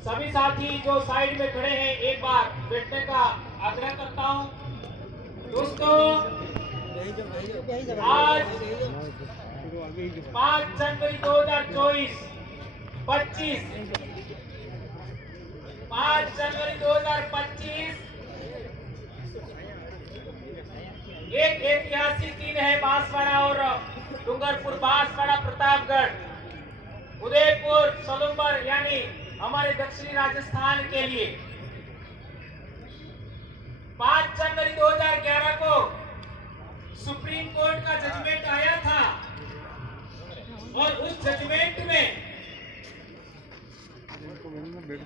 सभी साथी जो साइड में खड़े हैं एक बार बैठने का आग्रह करता हूं। दोस्तों, आज 5 जनवरी 2024 5 जनवरी 2025 एक ऐतिहासिक दिन है। बांसवाड़ा और डूंगरपुर, बांसवाड़ा प्रतापगढ़, उदयपुर, सोलंबर यानी हमारे दक्षिणी राजस्थान के लिए 5 जनवरी 2011 को सुप्रीम कोर्ट का जजमेंट आया था और उस जजमेंट में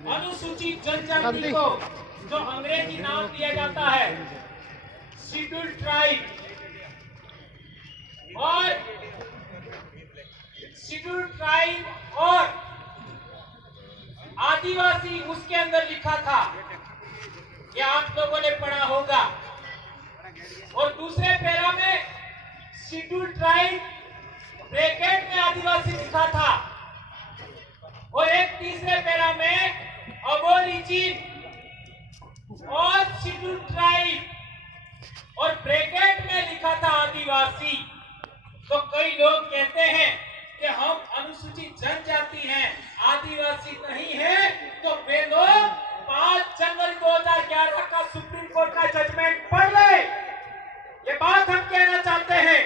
अनुसूचित जनजाति को जो अंग्रेजी नाम दिया जाता है शेड्यूल ट्राइब और आदिवासी उसके अंदर लिखा था, ये आप लोगों ने पढ़ा होगा। और दूसरे पैरा में शेड्यूल ट्राइब ब्रैकेट में आदिवासी लिखा था और एक तीसरे पैरा में अबोरिजिन और शेड्यूल ट्राइब और ब्रैकेट में लिखा था आदिवासी। तो कई लोग कहते हैं कि हम अनुसूचित जनजाति हैं, आदिवासी नहीं है, तो वे लोग 5 जनवरी 2011 का सुप्रीम कोर्ट का जजमेंट पढ़ ले, ये बात हम कहना चाहते हैं।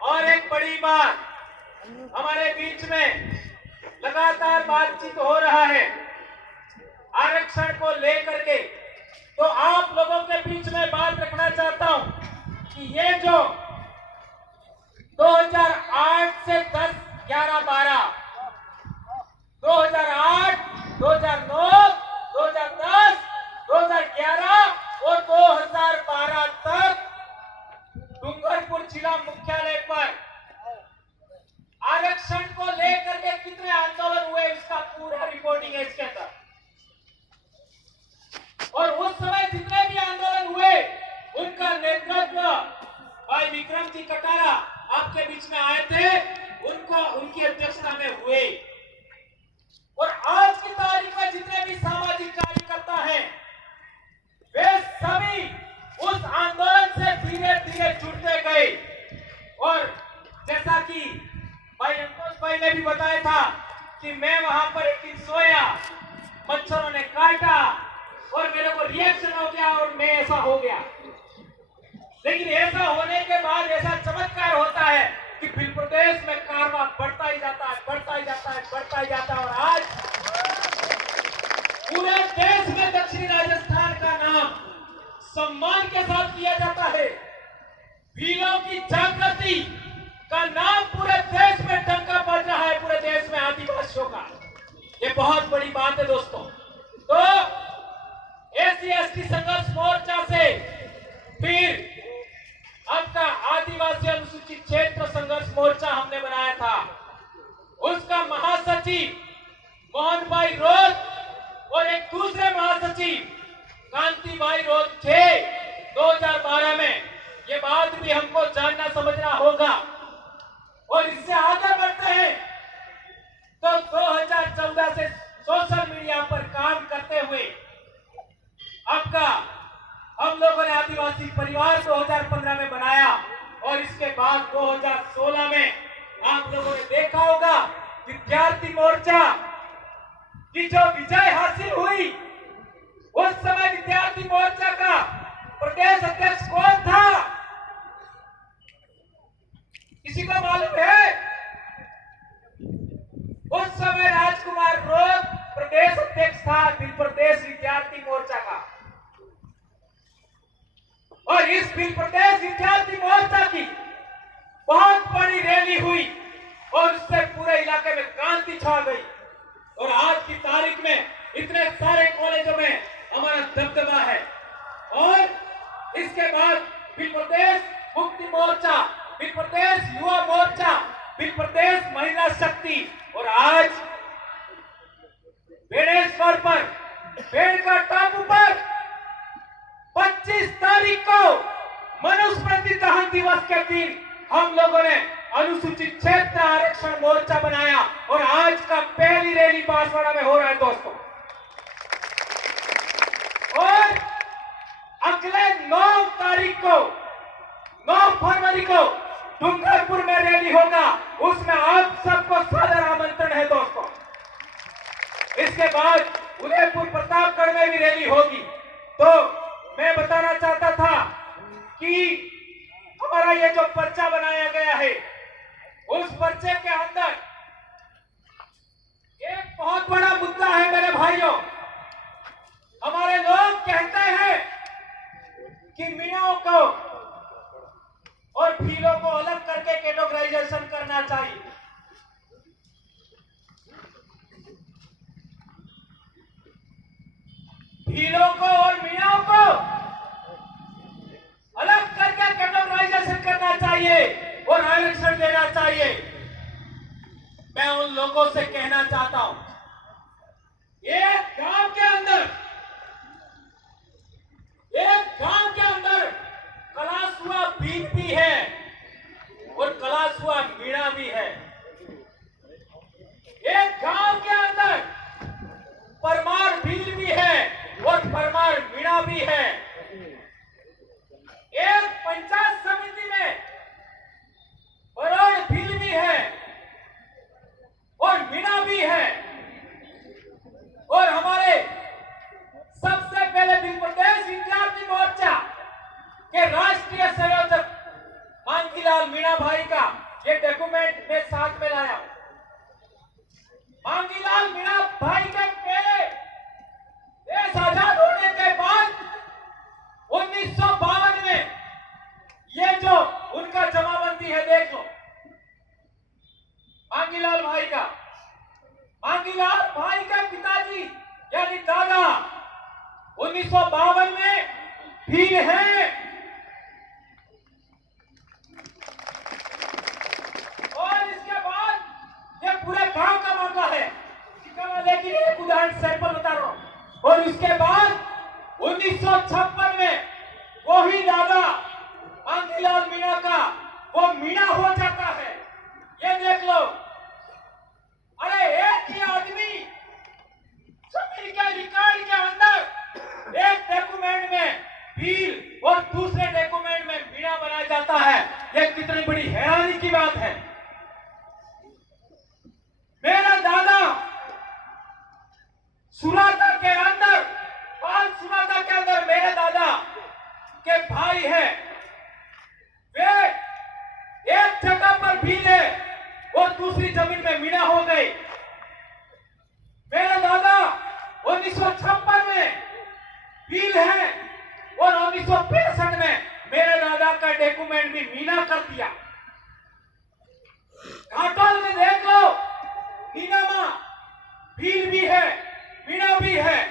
और एक बड़ी बात, हमारे बीच में लगातार बातचीत हो रहा है आरक्षण को लेकर के, तो आप लोगों के बीच में बात रखना चाहता हूं कि ये जो 2008 से 10, 11, 12, 2008, 2009, 2010, 2011 और 2012 तक डूंगरपुर जिला मुख्यालय पर आरक्षण को लेकर के कितने आंदोलन हुए, इसका पूरा रिपोर्टिंग है इसके अंदर। और उस समय जितने भी आंदोलन हुए उनका नेतृत्व भाई विक्रम जी कटारा आपके बीच में आए थे, उनकी अध्यक्षता में हुए। और आज की तारीख में जितने भी सामाजिक कार्यकर्ता हैं वे सभी उस आंदोलन से धीरे धीरे जुड़ते गए। और जैसा कि भाई अंकुश भाई ने भी बताया था कि मैं वहां पर एक दिन सोया, मच्छरों ने काटा और मेरे को रिएक्शन हो गया और मैं ऐसा हो गया। लेकिन ऐसा होने के बाद ऐसा चमत्कार होता है कि फिर प्रदेश में कारवां बढ़ता ही जाता है, बढ़ता ही जाता है, बढ़ता ही जाता है। और आज पूरे देश में दक्षिणी राजस्थान का नाम सम्मान के साथ लिया जाता है। वीरों की जागृति का नाम पूरे देश में डंका बज रहा है, पूरे देश में आदिवासियों का। ये बहुत बड़ी बात है दोस्तों। तो SC/ST संघर्ष मोर्चा से फिर आपका आदिवासी अनुसूचित क्षेत्र संघर्ष मोर्चा हमने बनाया था, उसका महासचिव मोहन भाई रोज और एक दूसरे महासचिव कांति भाई रोज थे 2012 में। ये बात भी हमको जानना समझना होगा। और इससे आगे बढ़ते हैं तो 2014 से सोशल मीडिया पर काम करते हुए आपका हम लोगों ने आदिवासी परिवार 2015 में बनाया और इसके बाद 2016 में आप लोगों ने देखा होगा विद्यार्थी मोर्चा की जो विजय हासिल हुई। उस समय विद्यार्थी मोर्चा का प्रदेश अध्यक्ष कौन था, किसी को मालूम है? उस समय राजकुमार रोज प्रदेश अध्यक्ष था प्रदेश विद्यार्थी मोर्चा का। और इस प्रदेश विद्यार्थी मोर्चा की बहुत बड़ी रैली हुई और उससे पूरे इलाके में क्रांति छा गई। और आज की तारीख में इतने सारे कॉलेजों में हमारा दबदबा है। और इसके बाद प्रदेश मुक्ति मोर्चा, प्रदेश युवा मोर्चा, प्रदेश महिला शक्ति। और आज बेड़ेश्वर पर, बेड़का टापू पर 25 तारीख को मनुस्मृति दहन दिवस के दिन हम लोगों ने अनुसूचित क्षेत्र आरक्षण मोर्चा बनाया और आज का पहली रैली बांसवाड़ा में हो रहा है दोस्तों। उसमें आप सबको सादर आमंत्रण है दोस्तों। इसके बाद उदयपुर प्रतापगढ़ में भी रैली होगी। तो मैं बताना चाहता था कि हमारा ये जो पर्चा बनाया गया है, उस पर्चे के अंदर एक बहुत बड़ा मुद्दा है मेरे भाइयों। हमारे लोग कहते हैं कि मीणाओं को और भीलों को अलग करके कैटेगराइजेशन करना चाहिए। भीलों को और मीणाओं को अलग करके कैटेगराइजेशन करना चाहिए और आरक्षण देना चाहिए। मैं उन लोगों से कहना चाहता हूं, एक गांव के अंदर कलासुआ भील भी है और कलासुआ मीणा भी है। एक गांव के अंदर परमार भील भी है और परमार मीणा भी है। एक पंचायत समिति में बरोड़ भील भी है और मीणा भी है। और हमारे सबसे पहले भी प्रदेश विद्यार्थी मोर्चा के राष्ट्रीय संयोजक मांगीलाल मीणा भाई का ये डॉक्यूमेंट मैं साथ में लाया। मांगीलाल मीणा भाई के पहले देश आजाद होने के बाद 1952 में ये जो उनका जमाबंदी है देख लो, मांगीलाल भाई का। मांगीलाल भाई के पिताजी यानी दादा 1952 में भील है और इसके बाद ये पूरे गांव का मामला है, लेकिन एक उदाहरण सैंपल बता रहा हूं। और इसके बाद 1956 में वही दादा मांगीलाल मीणा का वो मीणा हो जाता है। ये देख लो, अरे एक ही आदमी जमीन के रिकॉर्ड के अंदर एक डॉक्यूमेंट में भील और दूसरे डॉक्यूमेंट में मीणा बनाया जाता है। यह कितनी बड़ी हैरानी की बात है। मेरा दादा सुराता के अंदर, पाल सुराता के अंदर मेरे दादा के भाई है, वे एक जगह पर भील है और दूसरी जमीन में मीणा हो गई। मेरा दादा 1956 में भील है और 1965 में मेरे दादा का डॉक्यूमेंट भी मीणा कर दिया। घाटोल में देख लो, मीनामा भील भी है, मीणा भी है।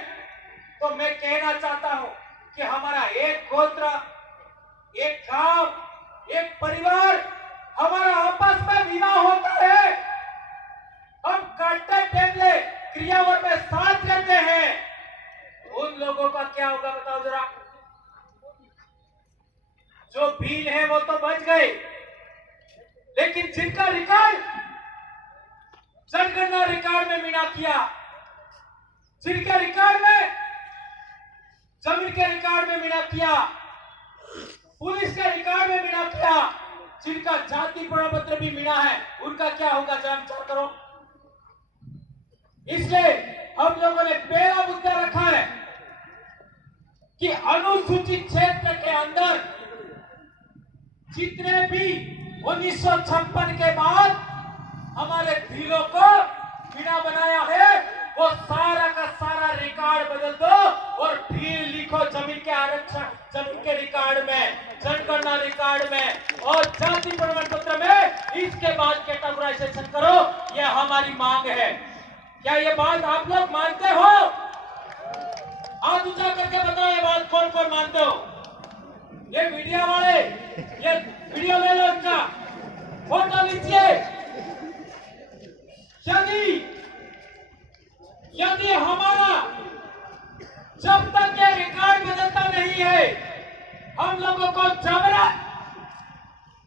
तो मैं कहना चाहता हूं कि हमारा एक गोत्र, एक गांव, एक परिवार, हमारा आपस में विवाह होता है, हम काटते टेबले क्रियावर में साथ रहते हैं। उन लोगों का क्या होगा बताओ जरा। जो भील है वो तो बच गए, लेकिन जिनका रिकॉर्ड जनगणना रिकॉर्ड में मीणा किया, जिनके रिकॉर्ड में जमीन के रिकॉर्ड में मीणा किया, पुलिस के रिकॉर्ड में मीणा किया, जिनका जाति प्रमाण पत्र भी मीणा है, उनका क्या होगा जरा विचार करो। इसलिए हम लोगों ने पहला मुद्दा रखा है कि अनुसूचित क्षेत्र के अंदर जितने भी 1956 के बाद हमारे भीलों को मीणा बनाया है, वो सारा का सारा रिकॉर्ड बदल दो और भील लिखो जमीन के आरक्षण, जमीन के रिकॉर्ड में, जनगणना रिकॉर्ड में और जाति प्रमाण पत्र में। इसके बाद कैटेगराइजेशन करो, यह हमारी मांग है। क्या ये बात आप लोग मानते हो? हाथ ऊंचा करके बताओ, ये बात कौन कौन मानते हो? ये मीडिया वाले, ये वीडियो ले लो, इनका फोटो लीजिए। यदि हमारा जब तक ये रिकॉर्ड बदलता नहीं है, हम लोगों को जबरन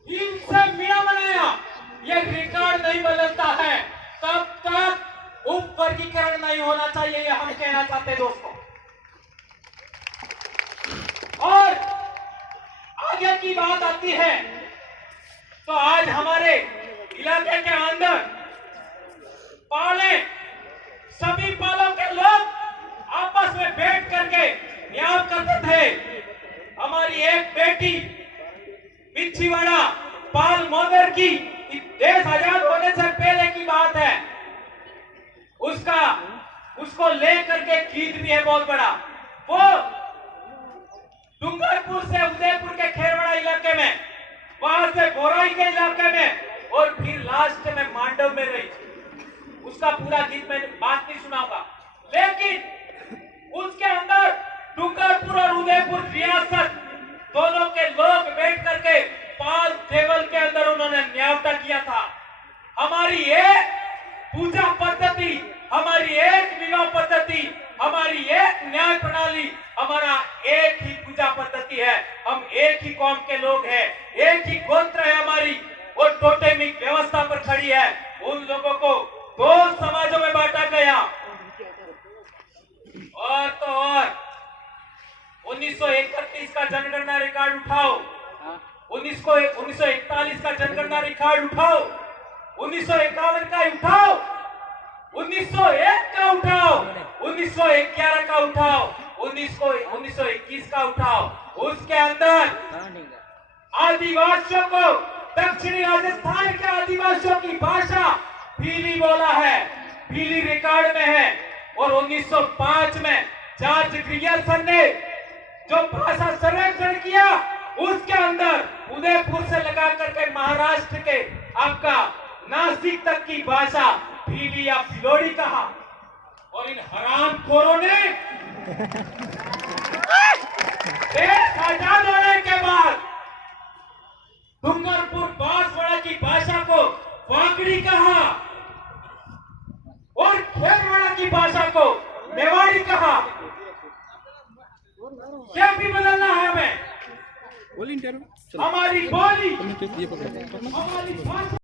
इनसे मीणा बनाया, ये रिकॉर्ड नहीं बदलता है, तब तक उप वर्गीकरण नहीं होना चाहिए, ये हम कहना चाहते हैं दोस्तों। और आगे की बात आती है तो आज हमारे इलाके अंदर पाले, सभी पालों के लोग आपस में बैठ करके न्याय करते थे। हमारी एक बेटी बिच्छीवाड़ा पाल मोदर की, देश आजाद होने से पहले की बात है, उसको लेकर के गीत भी है बहुत बड़ा। वो डूंगरपुर से उदयपुर के खेरवाड़ा इलाके में, वहां से बोराई के इलाके में और फिर लास्ट में मांडव में रही। उसका पूरा गीत मैं बात नहीं सुनाऊंगा, लेकिन उसके अंदर डूंगरपुर और उदयपुर रियासत दोनों के लोग बैठ करके पाल टेबल के अंदर उन्होंने न्यायता किया था। हमारी एक पूजा पद्धति, हमारी एक विवाह पद्धति, हमारी एक न्याय प्रणाली, हमारा एक ही पूजा पद्धति है। हम एक ही कौम के लोग हैं, एक ही गोत्र है हमारी, वो टोटेमिक व्यवस्था पर खड़ी है। उन लोगों को दो समाजों में बांटा गया। और तो और 1931 का जनगणना रिकॉर्ड उठाओ, 1941 का जनगणना रिकॉर्ड उठाओ, 1951 का उठाओ, 1901 का उठाओ, 1911 का उठाओ, 1921 का उठाओ। उसके अंदर आदिवासियों को, दक्षिणी राजस्थान के आदिवासियों की भाषा भीली बोला है, भीली रिकॉर्ड में है। और 1905 में जॉर्ज ग्रियर्सन ने जो भाषा सर्वेक्षण किया, उसके अंदर उदयपुर से लगा करके महाराष्ट्र के आपका नासिक तक की भाषा भीली या भिलोड़ी कहा। और इन हरामखोरों ने देश आजाद होने के बाद डूंगरपुर बांसवाड़ा की भाषा को वागड़ी कहा और खेरवाड़ा की भाषा को मेवाड़ी कहा। क्या भी बदलना है हमें, हमारी बोली, हमारी भाषा।